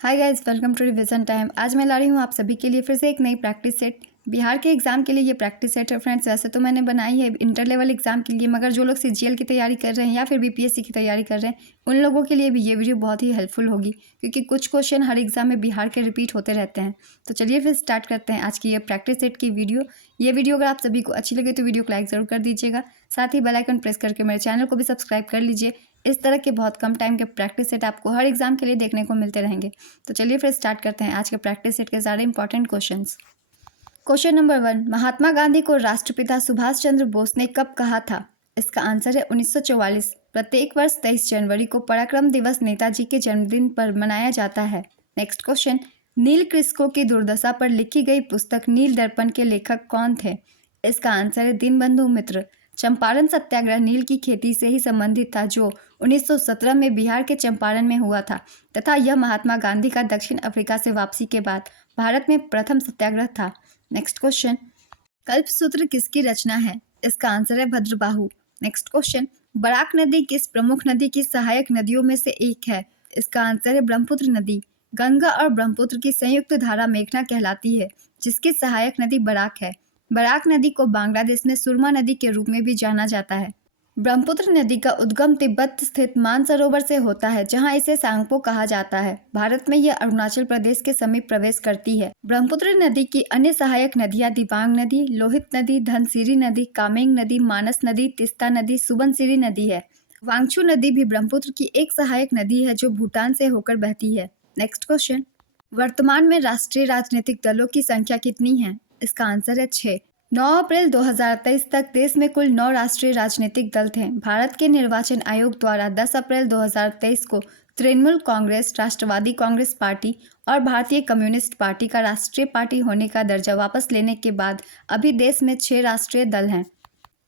Hi guys, welcome to revision time. आज मैं ला रही हूँ आप सभी के लिए फिर से एक नई प्रैक्टिस सेट। बिहार के एग्जाम के लिए ये प्रैक्टिस सेट है फ्रेंड्स। वैसे तो मैंने बनाई है इंटर लेवल एग्जाम के लिए, मगर जो लोग सीजीएल की तैयारी कर रहे हैं या फिर बीपीएससी की तैयारी कर रहे हैं उन लोगों के लिए भी ये वीडियो बहुत ही हेल्पफुल होगी, क्योंकि कुछ क्वेश्चन हर एग्जाम में बिहार के रिपीट होते रहते हैं। तो चलिए फिर स्टार्ट करते हैं आज की ये प्रैक्टिस सेट की वीडियो। ये वीडियो अगर आप सभी को अच्छी लगे तो वीडियो को लाइक ज़रूर कर दीजिएगा। साथ ही बेल आइकन प्रेस करके मेरे चैनल को भी सब्सक्राइब कर लीजिए। इस तरह के बहुत कम टाइम के प्रैक्टिस सेट आपको हर एग्जाम के लिए देखने को मिलते रहेंगे। तो चलिए फिर स्टार्ट करते हैं आज के प्रैक्टिस सेट के सारे important questions. Question number 1, Mahatma Gandhi को राष्ट्रपिता सुभाष चंद्र बोस ने कब कहा था? इसका आंसर है 1944। प्रत्येक वर्ष 23 जनवरी को पराक्रम दिवस नेताजी के जन्मदिन पर मनाया जाता है। नेक्स्ट क्वेश्चन, नील कृषकों की दुर्दशा पर लिखी गई पुस्तक नील दर्पण के लेखक कौन थे? इसका आंसर है दीनबंधु मित्र। चंपारण सत्याग्रह नील की खेती से ही संबंधित था, जो 1917 में बिहार के चंपारण में हुआ था, तथा यह महात्मा गांधी का दक्षिण अफ्रीका से वापसी के बाद भारत में प्रथम सत्याग्रह था। नेक्स्ट क्वेश्चन, कल्पसूत्र किसकी रचना है? इसका आंसर है भद्रबाहु। नेक्स्ट क्वेश्चन, बराक नदी किस प्रमुख नदी की सहायक नदियों में से एक है? इसका आंसर है ब्रह्मपुत्र नदी। गंगा और ब्रह्मपुत्र की संयुक्त धारा मेघना कहलाती है, जिसकी सहायक नदी बराक है। बराक नदी को बांग्लादेश में सुरमा नदी के रूप में भी जाना जाता है। ब्रह्मपुत्र नदी का उद्गम तिब्बत स्थित मानसरोवर से होता है, जहां इसे सांगपो कहा जाता है। भारत में यह अरुणाचल प्रदेश के समीप प्रवेश करती है। ब्रह्मपुत्र नदी की अन्य सहायक नदियां दिबांग नदी, लोहित नदी, धनसिरी नदी, कामेंग नदी, मानस नदी, तिस्ता नदी, सुबनसिरी नदी है। वांगचू नदी भी ब्रह्मपुत्र की एक सहायक नदी है, जो भूटान से होकर बहती है। नेक्स्ट क्वेश्चन, वर्तमान में राष्ट्रीय राजनीतिक दलों की संख्या कितनी है? इसका आंसर है 6। 9 अप्रैल 2023 तक देश में कुल 9 राष्ट्रीय राजनीतिक दल थे। भारत के निर्वाचन आयोग द्वारा 10 अप्रैल 2023 को तृणमूल कांग्रेस, राष्ट्रवादी कांग्रेस पार्टी और भारतीय कम्युनिस्ट पार्टी का राष्ट्रीय पार्टी होने का दर्जा वापस लेने के बाद अभी देश में 6 राष्ट्रीय दल हैं,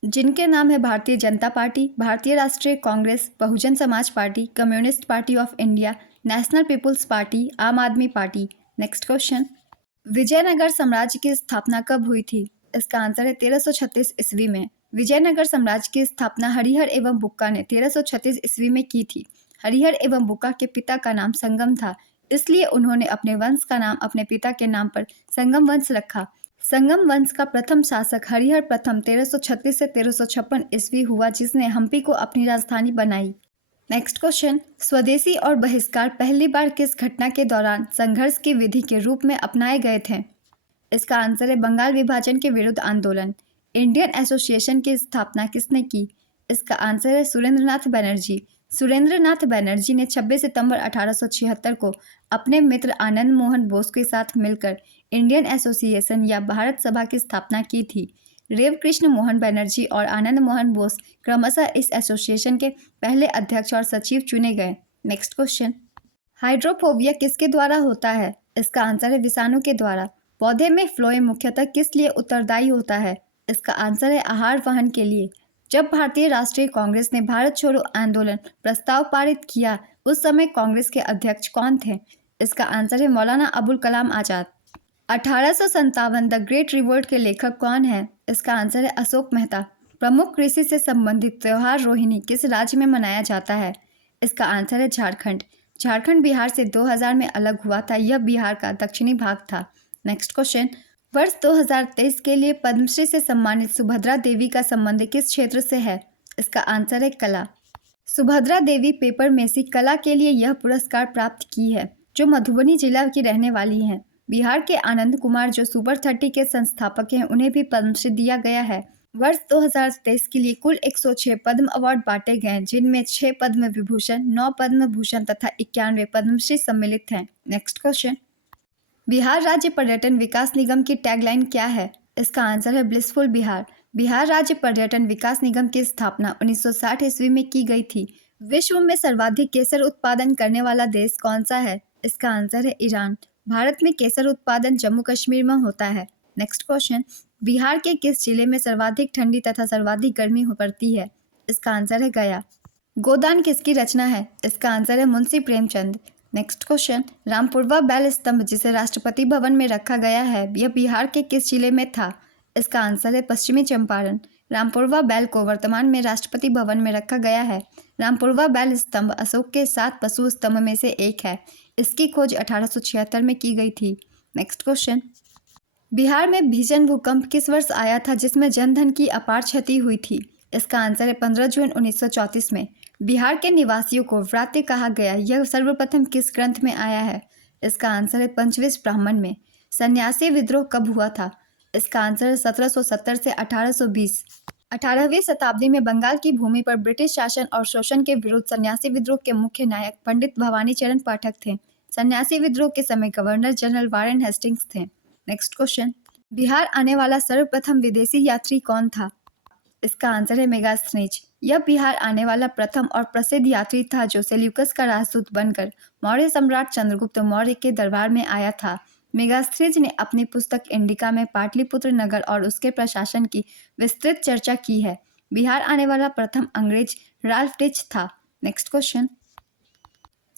जिनके नाम है भारतीय जनता पार्टी, भारतीय राष्ट्रीय Congress, Bahujan Samaj Party, Communist Party of India, National People's Party, Aam Aadmi party. Next question, Vijayanagar साम्राज्य की स्थापना कब हुई थी? इसका आंसर है 1336 ईस्वी में। विजयनगर साम्राज्य की स्थापना हरिहर एवं बुक्का ने 1336 ईस्वी में की थी। हरिहर एवं बुक्का के पिता का नाम संगम था, इसलिए उन्होंने अपने वंश का नाम अपने पिता के नाम पर संगम वंश रखा। संगम वंश का प्रथम शासक हरिहर प्रथम 1336 से 1356 ईस्वी हुआ, जिसने हम्पी को अपनी राजधानी बनाई। नेक्स्ट क्वेश्चन, स्वदेशी और बहिष्कार पहली बार किस घटना के दौरान संघर्ष की विधि के रूप में अपनाए गए थे? इसका आंसर है बंगाल विभाजन के विरुद्ध आंदोलन। इंडियन एसोसिएशन की स्थापना किसने की? इसका आंसर है सुरेंद्रनाथ बनर्जी। सुरेंद्रनाथ बनर्जी ने 26 सितंबर 1876 को अपने मित्र आनंद मोहन बोस के साथ मिलकर इंडियन एसोसिएशन या भारत सभा की स्थापना की थी। रेव कृष्ण मोहन बनर्जी और आनंद मोहन बोस क्रमशः इस एसोसिएशन के पहले अध्यक्ष और सचिव चुने गए। नेक्स्ट क्वेश्चन, हाइड्रोफोबिया किसके द्वारा होता है? इसका आंसर है विषाणु के द्वारा। पौधे में फ्लोएम मुख्यतः किस लिए उत्तरदायी होता है? इसका आंसर है आहार वहन के लिए। जब भारतीय राष्ट्रीय कांग्रेस ने भारत छोड़ो आंदोलन प्रस्ताव पारित किया, उस समय कांग्रेस के अध्यक्ष कौन थे? इसका आंसर है Maulana Abul Kalam Azad. 1857 the great revolt के लेखक कौन है? इसका आंसर है अशोक मेहता। प्रमुख कृषि से संबंधित त्योहार रोहिणी किस राज्य में मनाया जाता है? इसका आंसर है झारखंड। झारखंड बिहार से 2000 में अलग हुआ था। यह बिहार का दक्षिणी भाग था। नेक्स्ट क्वेश्चन, वर्ष 2023 के लिए पद्मश्री से सम्मानित सुभद्रा देवी का संबंध किस क्षेत्र से है? इसका आंसर है कला। सुभद्रा देवी पेपर मेसी कला के लिए यह पुरस्कार प्राप्त की है, जो मधुबनी जिला की रहने वाली हैं। बिहार के आनंद कुमार, जो सुपर 30 के संस्थापक हैं, उन्हें भी पद्मश्री दिया गया है। वर्ष 2023 के लिए कुल 106 पद्म अवार्ड बांटे गए, जिनमें 6 पद्म विभूषण, 9 पद्म भूषण तथा 91 पद्मश्री सम्मिलित हैं। नेक्स्ट क्वेश्चन, बिहार राज्य पर्यटन विकास निगम की टैगलाइन क्या है? इसका आंसर है ब्लिसफुल बिहार। बिहार राज्य पर्यटन विकास निगम की स्थापना 1960 ईस्वी में की गई थी। विश्व में सर्वाधिक केसर उत्पादन करने वाला देश कौन सा है? इसका आंसर है ईरान। भारत में केसर उत्पादन जम्मू कश्मीर में होता है। नेक्स्ट क्वेश्चन, बिहार के किस जिले में सर्वाधिक ठंडी तथा सर्वाधिक गर्मी पड़ती है? इसका आंसर है गया। गोदान किसकी रचना है? इसका आंसर है मुंशी प्रेमचंद। नेक्स्ट क्वेश्चन, रामपुरवा बैल स्तंभ जिसे राष्ट्रपति भवन में रखा गया है, यह बिहार के किस जिले में था? इसका आंसर है पश्चिमी चंपारण। रामपुरवा बैल को वर्तमान में राष्ट्रपति भवन में रखा गया है। रामपुरवा बैल स्तंभ अशोक के 7 पशु स्तंभ में से एक है। इसकी खोज 1876 में की गई थी। नेक्स्ट क्वेश्चन, बिहार में भीषण भूकंप किस वर्ष आया था जिसमें जनधन की अपार क्षति हुई थी? इसका आंसर है 15 जून 1934 में। बिहार के निवासियों को व्रात्य कहा गया, यह सर्वप्रथम किस ग्रंथ में आया है? इसका आंसर है पंचविश ब्राह्मण में। सन्यासी विद्रोह कब हुआ था? इसका आंसर है 1770 से 1820। 18वीं शताब्दी में बंगाल की भूमि पर ब्रिटिश शासन और शोषण के विरुद्ध सन्यासी विद्रोह के मुख्य नायक पंडित भवानी चरण पाठक थे। सन्यासी विद्रोह के समय गवर्नर जनरल वारेन हेस्टिंग्स थे। नेक्स्ट क्वेश्चन, बिहार आने वाला सर्वप्रथम विदेशी यात्री कौन था? इसका आंसर है मेगास्थनीज। यह बिहार आने वाला प्रथम और प्रसिद्ध यात्री था जो सेल्यूकस का राजदूत बनकर मौर्य सम्राट चंद्रगुप्त मौर्य के दरबार में आया था। मेगास्थनीज ने अपनी पुस्तक इंडिका में पाटलिपुत्र नगर और उसके प्रशासन की विस्तृत चर्चा की है। बिहार आने वाला प्रथम अंग्रेज राल्फ डिच था। नेक्स्ट क्वेश्चन,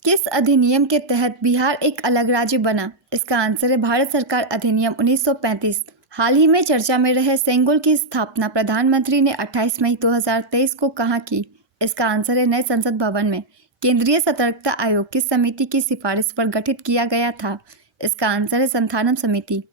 किस अधिनियम के तहत बिहार एक अलग राज्य बना? इसका आंसर है भारत सरकार अधिनियम 1935। हाल ही में चर्चा में रहे सेंगोल की स्थापना प्रधानमंत्री ने 28 मई 2023 को कहाँ की? इसका आंसर है नए संसद भवन में। केंद्रीय सतर्कता आयोग किस समिति की सिफारिश पर गठित किया गया था? इसका आंसर है संथानम समिति।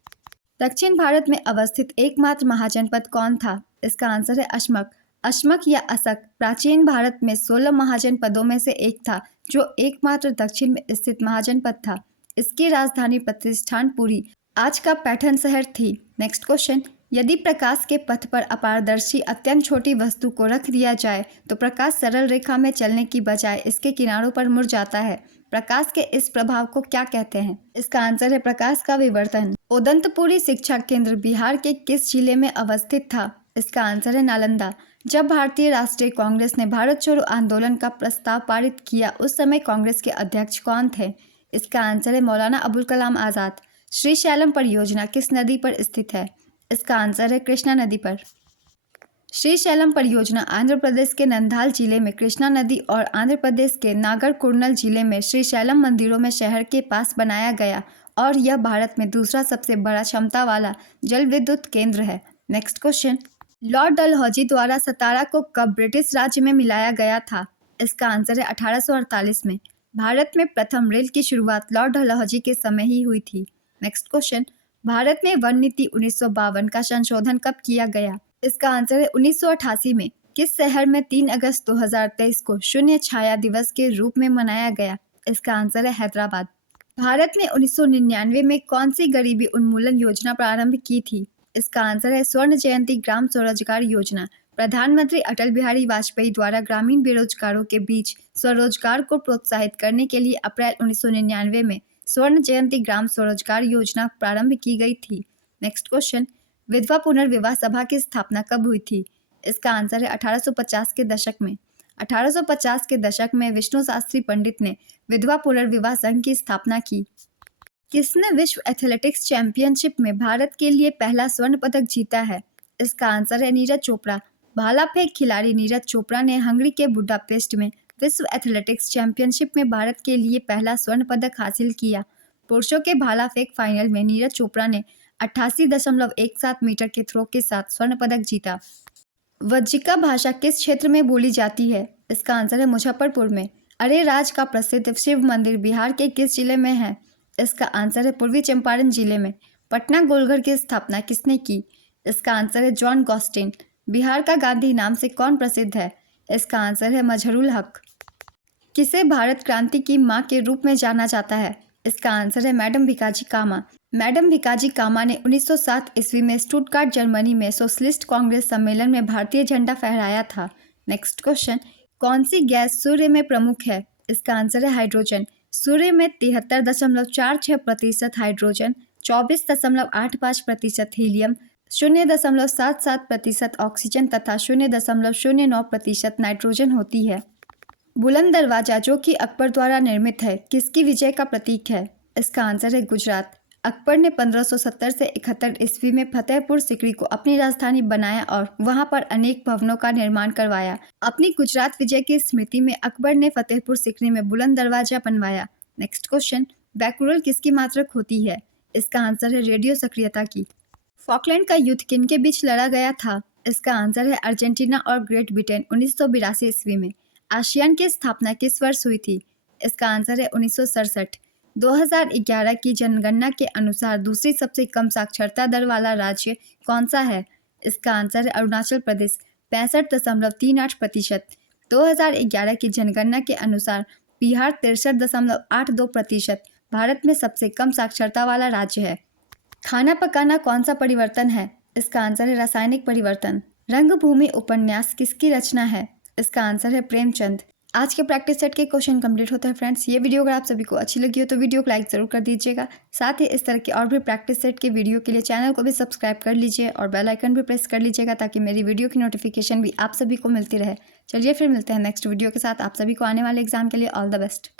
दक्षिण भारत में अवस्थित एकमात्र महाजनपद कौन था? इसका आंसर है अशमक। अशमक या असक प्राचीन भारत में 16 महाजनपदों में से एक था जो एकमात्र दक्षिण में स्थित महाजनपद था। इसकी राजधानी प्रतिष्ठानपुरी आज का पैठन शहर थी। नेक्स्ट क्वेश्चन, यदि प्रकाश के पथ पर अपारदर्शी अत्यंत छोटी वस्तु को रख दिया जाए तो प्रकाश सरल रेखा में चलने की बजाय इसके किनारों पर मुड़ जाता है। प्रकाश के इस प्रभाव को क्या कहते हैं? इसका आंसर है प्रकाश का विवर्तन। उदंतपुरी शिक्षा केंद्र बिहार के किस जिले में अवस्थित था? इसका आंसर है नालंदा। जब भारतीय राष्ट्रीय कांग्रेस ने भारत छोड़ो आंदोलन का प्रस्ताव पारित किया उस समय कांग्रेस के अध्यक्ष कौन थे? इसका आंसर है मौलाना अबुल कलाम आज़ाद। श्रीशैलम परियोजना किस नदी पर स्थित है? इसका आंसर है कृष्णा नदी पर। श्रीशैलम परियोजना आंध्र प्रदेश के नंदाल जिले में कृष्णा नदी और आंध्र प्रदेश के नागर कुर्नल जिले में श्रीशैलम मंदिरों में शहर के पास बनाया गया और यह भारत में दूसरा सबसे बड़ा क्षमता वाला जल विद्युत केंद्र है। नेक्स्ट क्वेश्चन, लॉर्ड डलहौजी द्वारा सतारा को कब ब्रिटिश राज्य में मिलाया गया था? इसका आंसर है 1848 में। भारत में प्रथम रेल की शुरुआत लॉर्ड डलहौजी के समय ही हुई थी। नेक्स्ट क्वेश्चन, भारत में वन नीति 1952 का संशोधन कब किया गया? इसका आंसर है 1988 में। किस शहर में 3 अगस्त 2023 को शून्य छाया दिवस के रूप में मनाया गया? इसका आंसर है हैदराबाद। भारत ने 1999 में कौन सी गरीबी उन्मूलन योजना प्रारंभ की थी? इसका आंसर है स्वर्ण जयंती ग्राम स्वरोजगार योजना। प्रधानमंत्री अटल बिहारी वाजपेयी द्वारा ग्रामीण बेरोजगारों के बीच स्वरोजगार को प्रोत्साहित करने के लिए अप्रैल 1999 में स्वर्ण जयंती ग्राम स्वरोजगार योजना प्रारंभ की गई थी। नेक्स्ट क्वेश्चन, विधवा पुनर्विवाह सभा की स्थापना कब हुई थी? इसका आंसर है 1850 के दशक में। 1850 के दशक में विष्णु शास्त्री पंडित ने विधवा पुनर्विवाह संघ की स्थापना की। किसने विश्व एथलेटिक्स चैंपियनशिप में भारत के लिए पहला स्वर्ण पदक जीता है? इसका आंसर है नीरज चोपड़ा। भाला फेंक खिलाड़ी नीरज चोपड़ा ने हंगरी के बुडापेस्ट में विश्व एथलेटिक्स चैंपियनशिप में भारत के लिए पहला स्वर्ण पदक हासिल किया। पुरुषों के भाला फेंक फाइनल में नीरज चोपड़ा ने 88.17 मीटर के थ्रो के साथ स्वर्ण पदक जीता। वज्जिका भाषा किस क्षेत्र में बोली जाती है? इसका आंसर है मुजफ्फरपुर में। अरेराज का प्रसिद्ध शिव मंदिर बिहार के किस जिले में है? इसका आंसर है पूर्वी चंपारण जिले में। पटना गोलघर की स्थापना किसने की? इसका आंसर है जॉन गॉस्टिन। बिहार का गांधी नाम से कौन प्रसिद्ध है? इसका आंसर है मजहरुल हक। किसे भारत क्रांति की मां के रूप में जाना जाता है? इसका आंसर है मैडम भिकाजी कामा। मैडम भिकाजी कामा ने 1907 ईस्वी में स्टुटगार्ट जर्मनी में सोशलिस्ट कांग्रेस सम्मेलन में भारतीय झंडा फहराया था। नेक्स्ट क्वेश्चन, कौन सी गैस सूर्य में प्रमुख है? इसका आंसर है हाइड्रोजन। सूर्य में 73.46% हाइड्रोजन, 24.85% हीलियम, 0.77% ऑक्सीजन तथा 0.09% नाइट्रोजन होती है। बुलंद दरवाजा जो कि अकबर द्वारा निर्मित है किसकी विजय का प्रतीक है? इसका आंसर है गुजरात। अकबर ने 1570 से 71 ईस्वी में फतेहपुर सीकरी को अपनी राजधानी बनाया और वहां पर अनेक भवनों का निर्माण करवाया। अपनी गुजरात विजय की स्मृति में अकबर ने फतेहपुर सीकरी में बुलंद दरवाजा बनवाया। नेक्स्ट क्वेश्चन, बैकुरल किसकी मात्रक होती है? इसका आंसर है रेडियो सक्रियता की। फॉकलैंड का युद्ध किन के बीच लड़ा गया था? इसका आंसर है अर्जेंटीना और ग्रेट ब्रिटेन 1982 ईस्वी में। आसियान की स्थापना किस वर्ष हुई थी? इसका आंसर है 1967। 2011 की जनगणना के अनुसार दूसरी सबसे कम साक्षरता दर वाला राज्य कौन सा है? इसका आंसर है अरुणाचल प्रदेश, 65.38%। 2011 की जनगणना के अनुसार बिहार 63.82% भारत में सबसे कम साक्षरता वाला राज्य है। खाना पकाना कौन सा परिवर्तन है? इसका आंसर है रासायनिक परिवर्तन। रंगभूमि उपन्यास किसकी रचना है? इसका आंसर है प्रेमचंद। आज के प्रैक्टिस सेट के क्वेश्चन कंप्लीट होता है फ्रेंड्स। ये वीडियो अगर आप सभी को अच्छी लगी हो तो वीडियो को लाइक ज़रूर कर दीजिएगा। साथ ही इस तरह के और भी प्रैक्टिस सेट के वीडियो के लिए चैनल को भी सब्सक्राइब कर लीजिए और बेल आइकन भी प्रेस कर लीजिएगा ताकि मेरी वीडियो की नोटिफिकेशन भी आप सभी को मिलती रहे। चलिए फिर मिलते हैं नेक्स्ट वीडियो के साथ। आप सभी को आने वाले एग्जाम के लिए ऑल द बेस्ट।